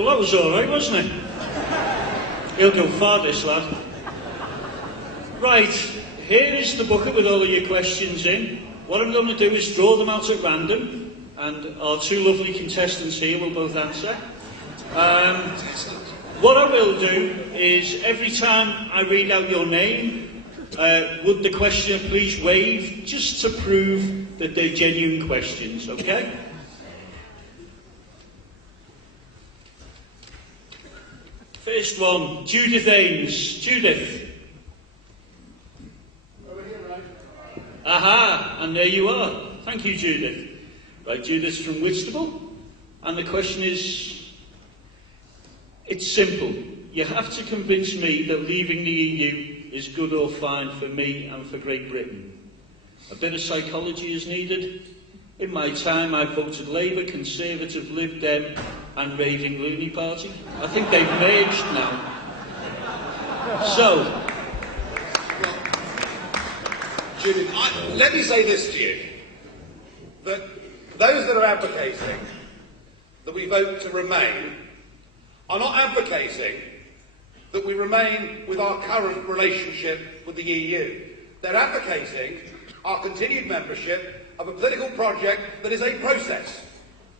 Well, that was all right, wasn't it? He'll go far, this lad. Right, here is the bucket with all of your questions in. What I'm going to do is draw them out at random, and our two lovely contestants here will both answer. What I will do is, every time I read out your name, would the questioner please wave, just to prove that they're genuine questions, okay? First one, Judith Ames. Judith. Over here, right? Aha, and there you are. Thank you, Judith. Right, Judith's from Whitstable, and the question is, it's simple. You have to convince me that leaving the EU is good or fine for me and for Great Britain. A bit of psychology is needed. In my time, I voted Labour, Conservative, Lib Dem, and Raving Loony Party. I think they've merged now. So, well, Judith, let me say this to you, that those that are advocating that we vote to remain are not advocating that we remain with our current relationship with the EU. They're advocating our continued membership of a political project that is a process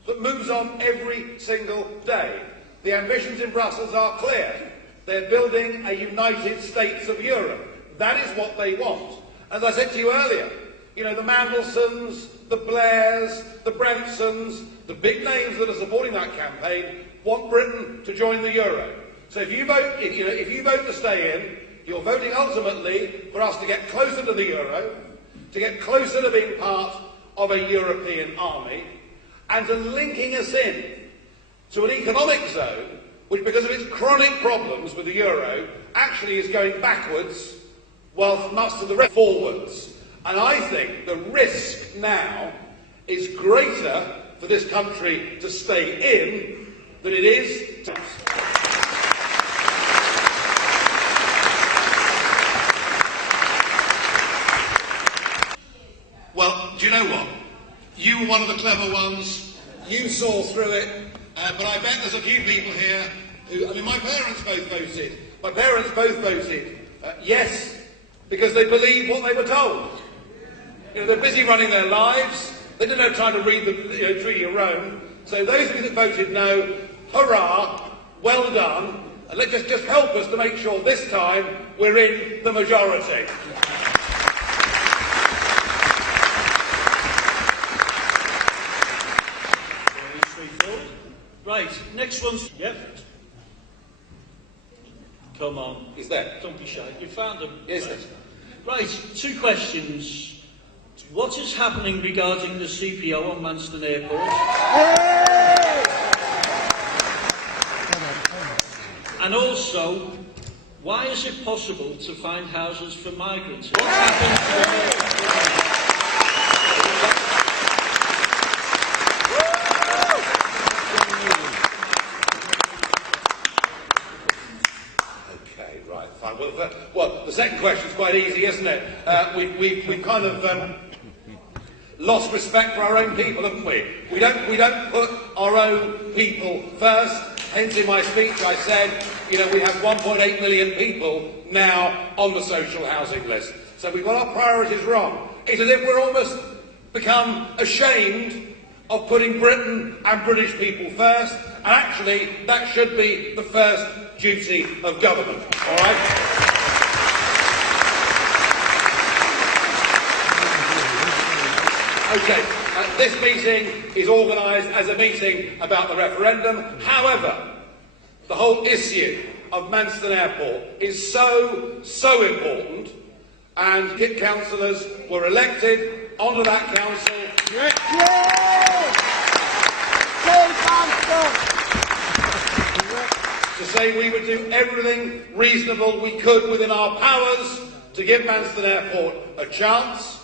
that moves on every single day. The ambitions in Brussels are clear. They're building a United States of Europe. That is what they want. As I said to you earlier, you know, the Mandelsons, the Blairs, the Brensons, the big names that are supporting that campaign want Britain to join the Euro. So if you vote, if you vote to stay in, you're voting ultimately for us to get closer to the Euro, to get closer to being part of a European army, and to linking us in to an economic zone which, because of its chronic problems with the Euro, actually is going backwards whilst much of the rest forwards. And I think the risk now is greater for this country to stay in than it is to... Well, do you know what? You were one of the clever ones. You saw through it. But I bet there's a few people here who... I mean, my parents both voted. My parents both voted yes, because they believed what they were told. You know, they're busy running their lives. They didn't have time to read the Treaty of Rome. So those of you that voted no, hurrah, well done. And let's just help us to make sure this time we're in the majority. very straightforward. Right, next one's... Yep. Come on. He's there. Don't be shy. You found him. Yes, right. sir. Right, two questions. What is happening regarding the CPO on Manston Airport? And also, why is it possible to find houses for migrants? What's happened to Okay, right, fine. Well, the second question is quite easy, isn't it? We've kind of lost respect for our own people, haven't we? We don't put our own people first. Hence, in my speech, I said, you know, we have 1.8 million people now on the social housing list. So we've got our priorities wrong. It's as if we're almost become ashamed of putting Britain and British people first, and actually, that should be the first duty of government. All right? Okay, this meeting is organised as a meeting about the referendum. However, the whole issue of Manston Airport is so important, and KIP councillors were elected onto that council to say we would do everything reasonable we could within our powers to give Manston Airport a chance.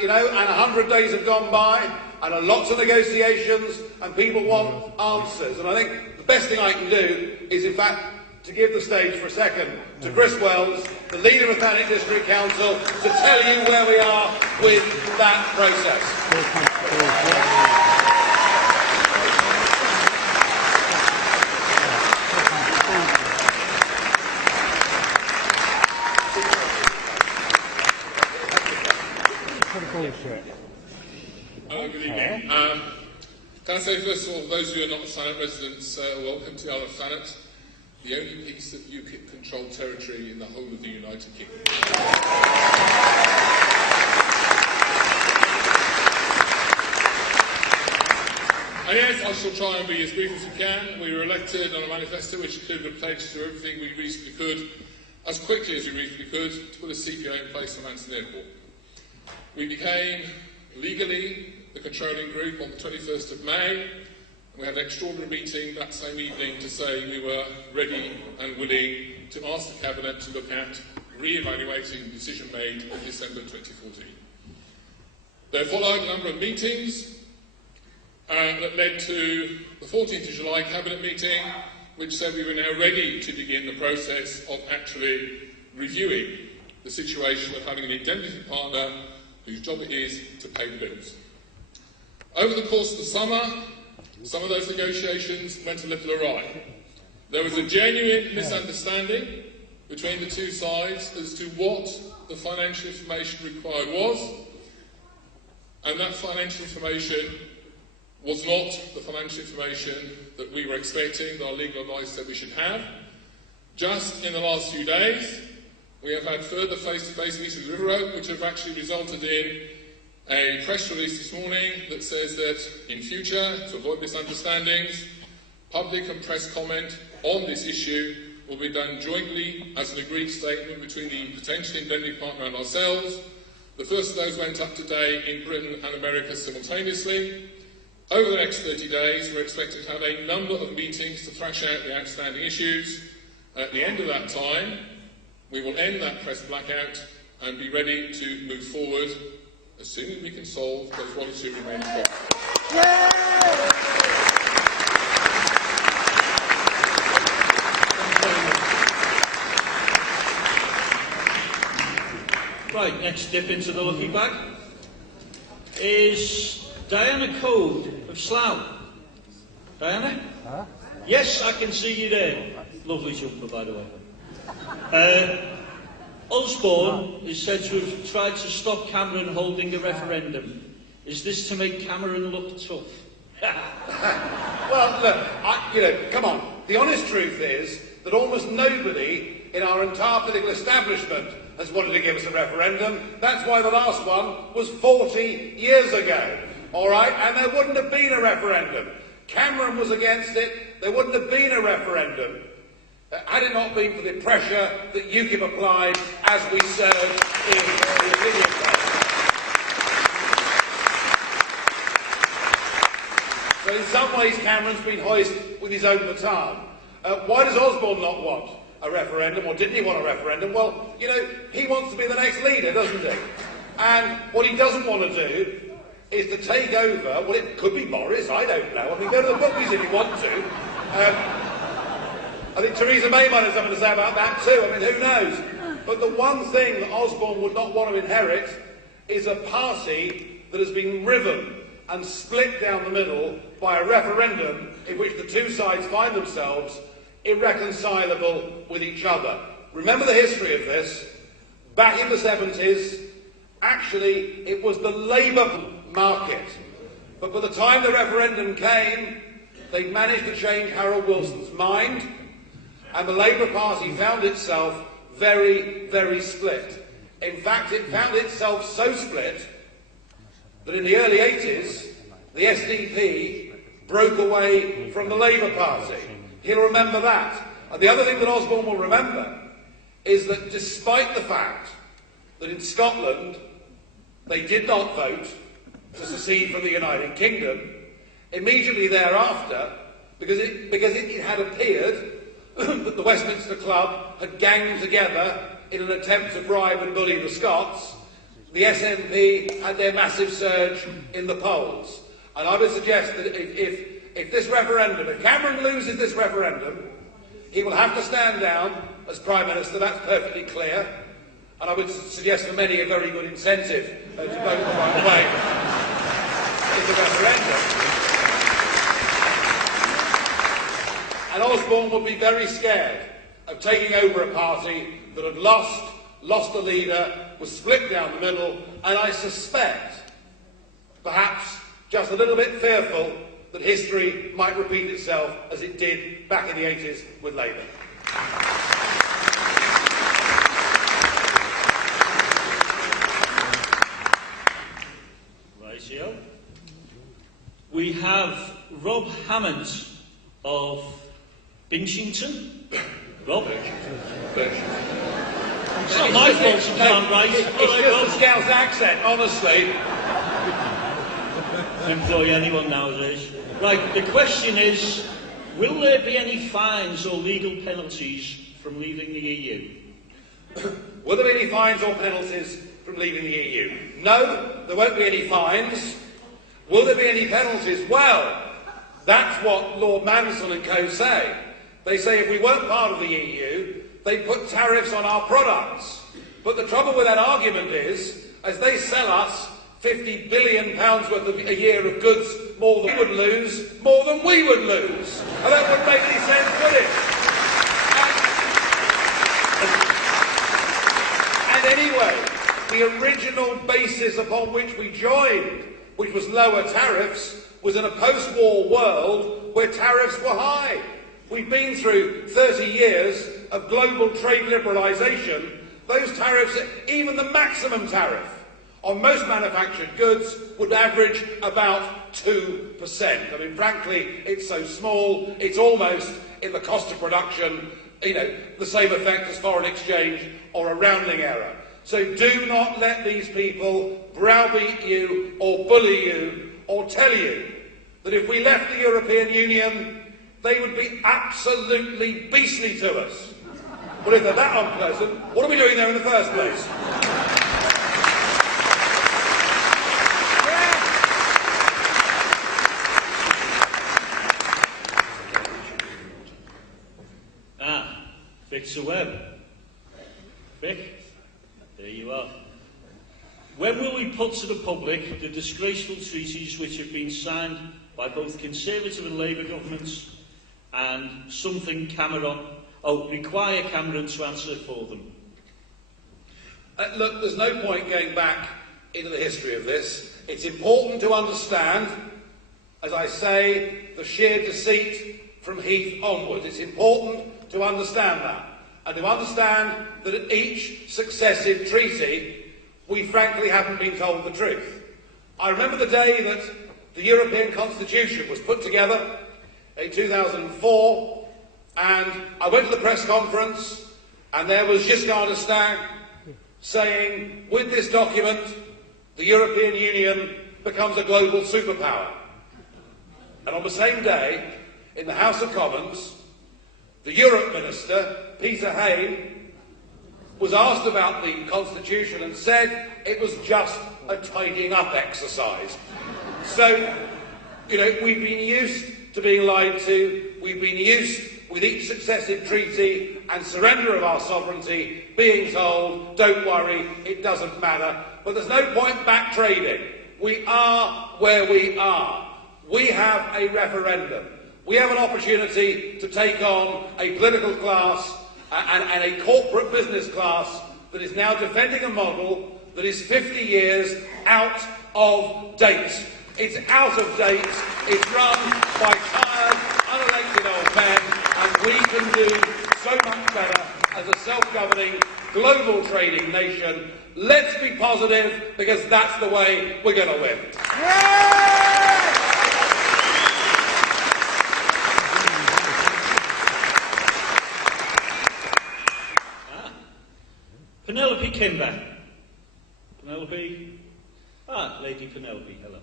You know, and 100 days have gone by, and lots of negotiations, and people want answers. And I think the best thing I can do is, in fact, to give the stage for a second to Chris Wells, the leader of Thanet District Council, to tell you where we are with that process. bullshit. Good evening. Can I say first of all, for those of you who are not Thanet residents, welcome to the Isle of Thanet, the only piece of UKIP-controlled territory in the whole of the United Kingdom. And yes, I shall try and be as brief as we can. We were elected on a manifesto which included a pledge to do everything we reasonably could, as quickly as we reasonably could, to put a CPO in place for Manston Airport. We became, legally, the controlling group on the 21st of May. We had an extraordinary meeting that same evening to say we were ready and willing to ask the Cabinet to look at re-evaluating the decision made in December 2014. There followed a number of meetings that led to the 14th of July Cabinet meeting, which said we were now ready to begin the process of actually reviewing the situation of having an indemnity partner whose job it is to pay the bills. Over the course of the summer, some of those negotiations went a little awry. There was a genuine misunderstanding between the two sides as to what the financial information required was, and that financial information was not the financial information that we were expecting, that our legal advice said we should have. Just in the last few days, we have had further face-to-face meetings with River Oak, which have actually resulted in a press release this morning that says that in future, to avoid misunderstandings, public and press comment on this issue will be done jointly as an agreed statement between the potential indemnity partner and ourselves. The first of those went up today in Britain and America simultaneously. Over the next 30 days, we're expected to have a number of meetings to thrash out the outstanding issues. At the end of that time, we will end that press blackout and be ready to move forward as soon as we can solve those one or two remaining problems. Right, next dip into the lucky bag is Diana Code of Slough. Diana? Huh? Yes, I can see you there. Lovely jumper, by the way. Osborne is said to have tried to stop Cameron holding a referendum. Is this to make Cameron look tough? Well, look, come on. The honest truth is that almost nobody in our entire political establishment has wanted to give us a referendum. That's why the last one was 40 years ago. All right? And there wouldn't have been a referendum. Cameron was against it. There wouldn't have been a referendum had it not been for the pressure that UKIP applied as we served in the opinion poll. So in some ways Cameron's been hoist with his own baton. Why does Osborne not want a referendum, or didn't he want a referendum? Well, you know, he wants to be the next leader, doesn't he? And what he doesn't want to do is to take over, well, it could be Boris, I don't know. I mean, go to the bookies if you want to. I think Theresa May might have something to say about that too. I mean, who knows? But the one thing that Osborne would not want to inherit is a party that has been riven and split down the middle by a referendum in which the two sides find themselves irreconcilable with each other. Remember the history of this. Back in the 70s, actually, it was the Labour market. But by the time the referendum came, they managed to change Harold Wilson's mind, and the Labour Party found itself very, very split. In fact, it found itself so split that in the early 80s, the SDP broke away from the Labour Party. He'll remember that. And the other thing that Osborne will remember is that despite the fact that in Scotland they did not vote to secede from the United Kingdom, immediately thereafter, because it had appeared that the Westminster Club had ganged together in an attempt to bribe and bully the Scots, the SNP had their massive surge in the polls. And I would suggest that if this referendum, if Cameron loses this referendum, he will have to stand down as Prime Minister, that's perfectly clear. And I would suggest to many a very good incentive to vote the right way in the referendum. And Osborne would be very scared of taking over a party that had lost lost a leader, was split down the middle, and I suspect, perhaps just a little bit fearful, that history might repeat itself as it did back in the 80s with Labour. Rightio. We have Rob Hammond of Binchington. Rob? It's not my fault you can't write. It's just a Scouse accent, honestly. Employ anyone nowadays. Right, the question is, will there be any fines or legal penalties from leaving the EU? Will there be any fines or penalties from leaving the EU? No, there won't be any fines. Will there be any penalties? Well, that's what Lord Manson and co say. They say if we weren't part of the EU, they put tariffs on our products. But the trouble with that argument is, as they sell us £50 billion worth of a year of goods more than we would lose, more than we would lose. And that wouldn't make any sense, would it? And anyway, the original basis upon which we joined, which was lower tariffs, was in a post-war world where tariffs were high. We've been through 30 years of global trade liberalisation. Those tariffs, even the maximum tariff on most manufactured goods, would average about 2%. I mean, frankly, it's so small, it's almost, in the cost of production, the same effect as foreign exchange or a rounding error. So do not let these people browbeat you or bully you or tell you that if we left the European Union, they would be absolutely beastly to us. Well, if they're that unpleasant, what are we doing there in the first place? Victor Webb. Vic, there you are. When will we put to the public the disgraceful treaties which have been signed by both Conservative and Labour governments and require Cameron to answer for them? Look, there's no point going back into the history of this. It's important to understand, as I say, the sheer deceit from Heath onwards. It's important to understand that, and to understand that at each successive treaty, we frankly haven't been told the truth. I remember the day that the European Constitution was put together in 2004, and I went to the press conference, and there was Giscard d'Estaing saying, with this document, the European Union becomes a global superpower. And on the same day, in the House of Commons, the Europe Minister, Peter Hain, was asked about the Constitution and said it was just a tidying up exercise. So, we've been used to being lied to, we've been used with each successive treaty and surrender of our sovereignty being told, don't worry, it doesn't matter. But there's no point back trading. We are where we are. We have a referendum. We have an opportunity to take on a political class and a corporate business class that is now defending a model that is 50 years out of date. It's out of date, it's run by tired, unelected old men, and we can do so much better as a self-governing, global trading nation. Let's be positive, because that's the way we're going to win. Penelope Kimber. Penelope? Lady Penelope, hello.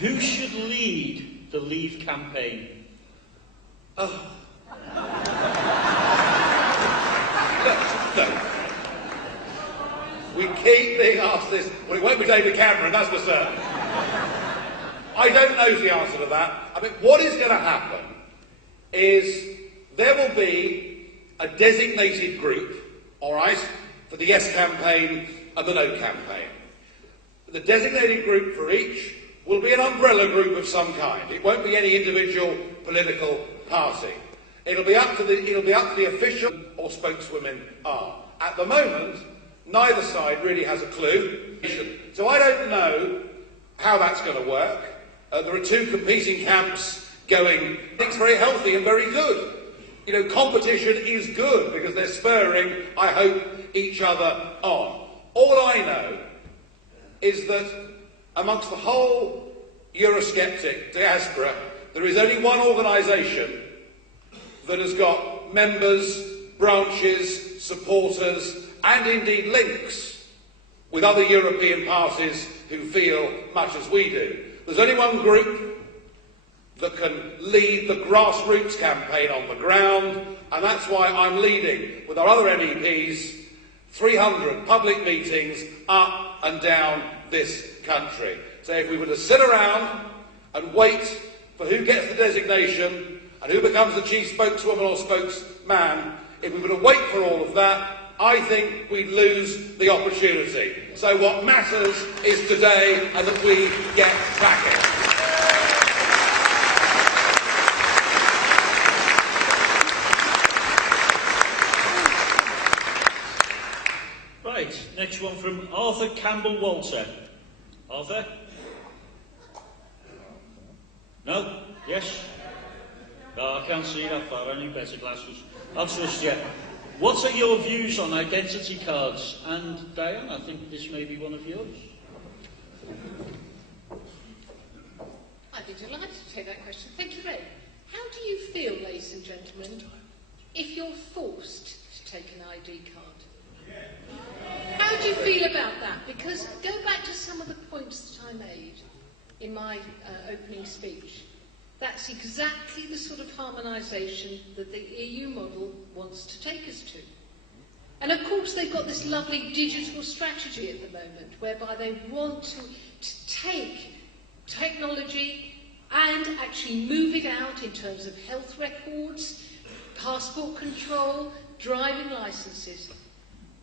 Who should lead the Leave campaign? No. We keep being asked this. Well, it won't be David Cameron, that's for certain. I don't know the answer to that. I mean, what is going to happen is there will be a designated group, all right, for the Yes campaign and the No campaign. The designated group for each will be an umbrella group of some kind. It won't be any individual political party. It'll be up to the official or spokeswomen are. at the moment, neither side really has a clue. So I don't know how that's going to work. There are two competing camps going. It's very healthy and very good. You know, competition is good because they're spurring, I hope, each other on. All I know is that amongst the whole Eurosceptic diaspora, there is only one organisation that has got members, branches, supporters, and indeed links with other European parties who feel much as we do. There's only one group that can lead the grassroots campaign on the ground, and that's why I'm leading, with our other MEPs, 300 public meetings up and down this country. So if we were to sit around and wait for who gets the designation and who becomes the chief spokeswoman or spokesman, if we were to wait for all of that, I think we'd lose the opportunity. So what matters is today and that we get cracking. Right, next one from Arthur Campbell-Walter. Arthur? No? Yes? No, I can't see that far. I need better glasses. I'll trust you. What are your views on identity cards? And Diane, I think this may be one of yours. I'd be delighted to take that question. Thank you, Ray. How do you feel, ladies and gentlemen, if you're forced to take an ID card? How do you feel about that? Because go back to some of the points that I made in my opening speech. That's exactly the sort of harmonisation that the EU model wants to take us to. And of course they've got this lovely digital strategy at the moment, whereby they want to take technology and actually move it out in terms of health records, passport control, driving licences.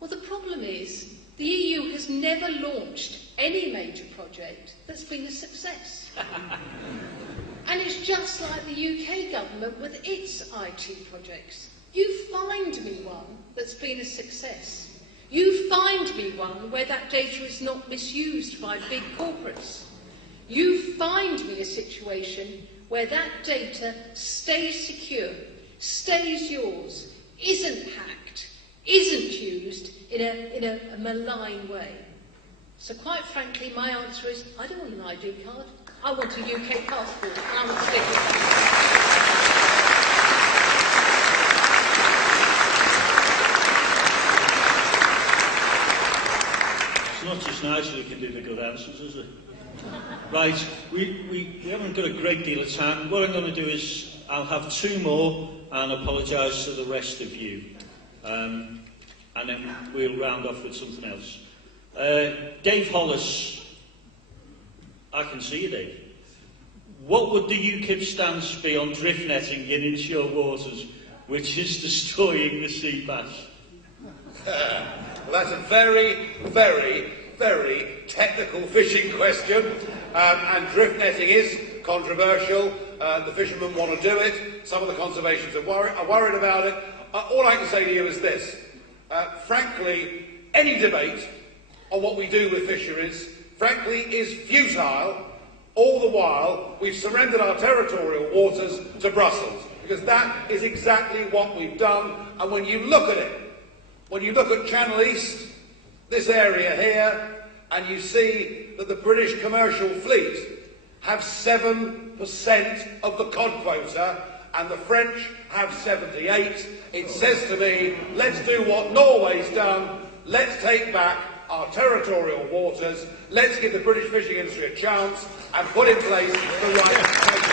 Well, the problem is the EU has never launched any major project that's been a success. And it's just like the UK government with its IT projects. You find me one that's been a success. You find me one where that data is not misused by big corporates. You find me a situation where that data stays secure, stays yours, isn't hacked, isn't used in a malign way. So quite frankly, my answer is, I don't want an ID card. I want a UK passport, and I want to stick with that. It's not just Nigel who can do the good answers, is it? Right, we haven't got a great deal of time. What I'm going to do is I'll have two more and apologise to the rest of you. And then we'll round off with something else. Dave Hollis. I can see you, Dave. What would the UKIP stance be on drift netting in inshore waters, which is destroying the sea bass? Well, that's a very, very, very technical fishing question, and drift netting is controversial. The fishermen want to do it. Some of the conservationists are worried about it. All I can say to you is this. Frankly, any debate on what we do with fisheries, frankly, is futile. All the while, we've surrendered our territorial waters to Brussels, because that is exactly what we've done. And when you look at it, when you look at Channel East, this area here, and you see that the British commercial fleet have 7% of the cod quota, and the French have 78, it says to me, let's do what Norway's done, let's take back our territorial waters, let's give the British fishing industry a chance and put in place the right measures.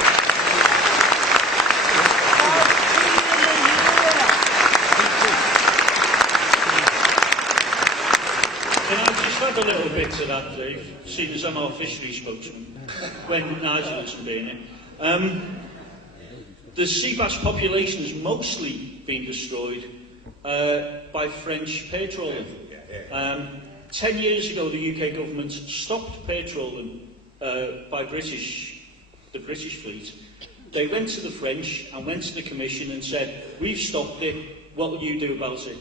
Can I just add a little bit to that, Dave, seeing as I'm our fishery spokesman, when Nigel isn't being it. The sea bass population has mostly been destroyed by French pair trawling. 10 years ago, the UK government stopped pair trawling by the British fleet. They went to the French and went to the Commission and said, we've stopped it, what will you do about it?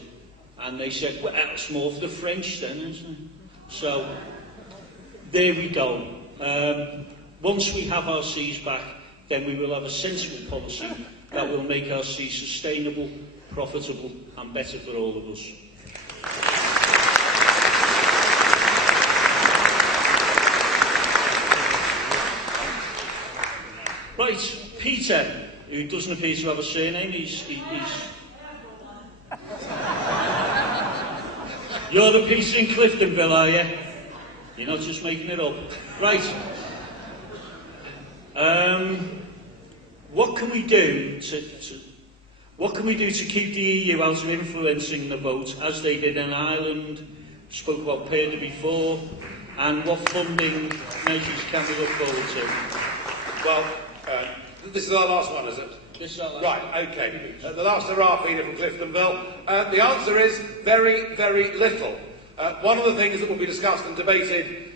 And they said, well, it's more for the French then, isn't it? So, there we go. Once we have our seas back, then we will have a sensible policy that will make our seas sustainable, profitable and better for all of us. Right, Peter, who doesn't appear to have a surname, he's You're the Peter in Cliftonville, are you? You're not just making it up. Right. What can we do to keep the EU out of influencing the vote, as they did in Ireland? Spoke about Perda before, and what funding measures can we look forward to? Well, this is our last one, is it? This is our last right, okay. The last hurrah, Peter from Cliftonville. The answer is very, very little. One of the things that will be discussed and debated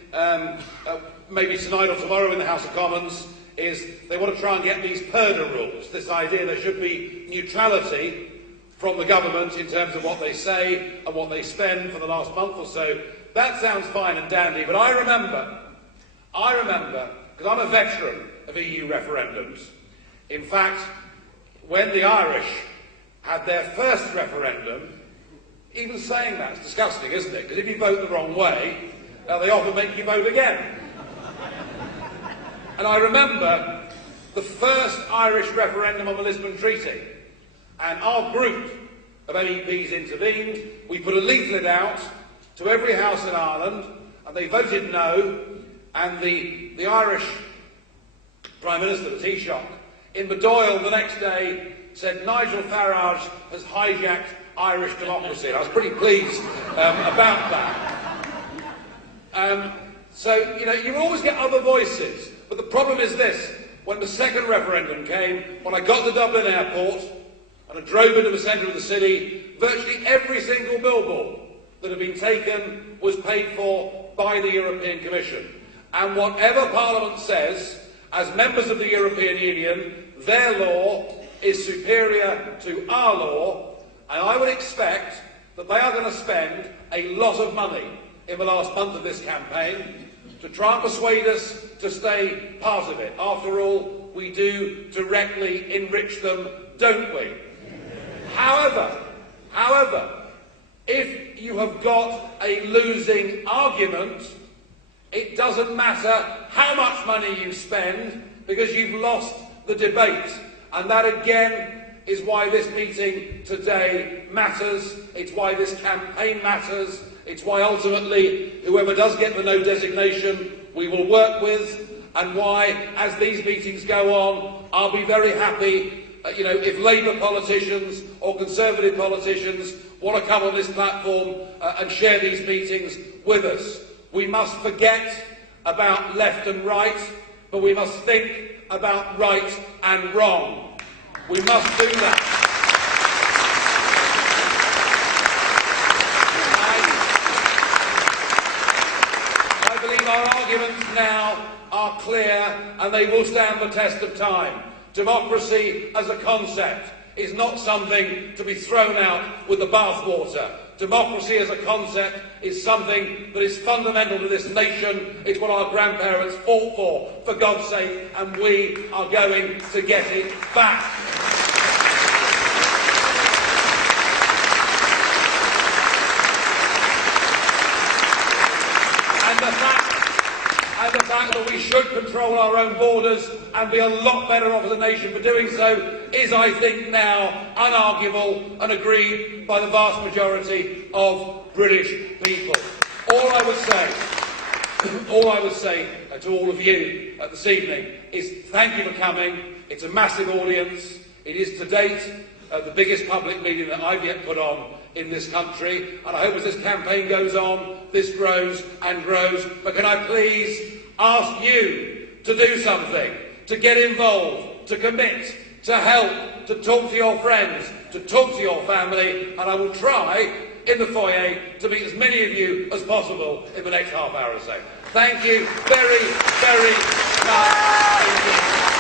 maybe tonight or tomorrow in the House of Commons is they want to try and get these Perda rules, this idea there should be neutrality from the government in terms of what they say and what they spend for the last month or so. That sounds fine and dandy, but I remember, because I'm a veteran of EU referendums. In fact, when the Irish had their first referendum, even saying that's disgusting, isn't it? Because if you vote the wrong way, they often make you vote again. And I remember the first Irish referendum on the Lisbon Treaty, and our group of MEPs intervened. We put a leaflet out to every house in Ireland, and they voted no, and the Irish Prime Minister, the Taoiseach, in Bedoyle the next day said Nigel Farage has hijacked Irish democracy. And I was pretty pleased about that. So, you know, you always get other voices. But the problem is this. When the second referendum came, when I got to Dublin Airport and I drove into the centre of the city, virtually every single billboard that had been taken was paid for by the European Commission. And whatever Parliament says, as members of the European Union, their law is superior to our law, and I would expect that they are going to spend a lot of money in the last month of this campaign to try and persuade us to stay part of it. After all, we do directly enrich them, don't we? However, if you have got a losing argument, it doesn't matter how much money you spend, because you've lost the debate. And that again is why this meeting today matters. It's why this campaign matters. It's why ultimately whoever does get the no designation we will work with, and why as these meetings go on I'll be very happy if Labour politicians or Conservative politicians want to come on this platform and share these meetings with us. We must forget about left and right, but we must think about right and wrong. We must do that. And I believe our arguments now are clear, and they will stand the test of time. Democracy as a concept is not something to be thrown out with the bathwater. Democracy as a concept is something that is fundamental to this nation. It's what our grandparents fought for God's sake, and we are going to get it back. And the fact that we should control our own borders and be a lot better off as a nation for doing so is, I think, now unarguable and agreed by the vast majority of British people. All I would say to all of you this evening is thank you for coming. It's a massive audience. It is to date the biggest public meeting that I've yet put on in this country, and I hope as this campaign goes on, this grows and grows. But can I please ask you to do something, to get involved, to commit, to help, to talk to your friends, to talk to your family, and I will try in the foyer to meet as many of you as possible in the next half hour or so. Thank you very, very much indeed.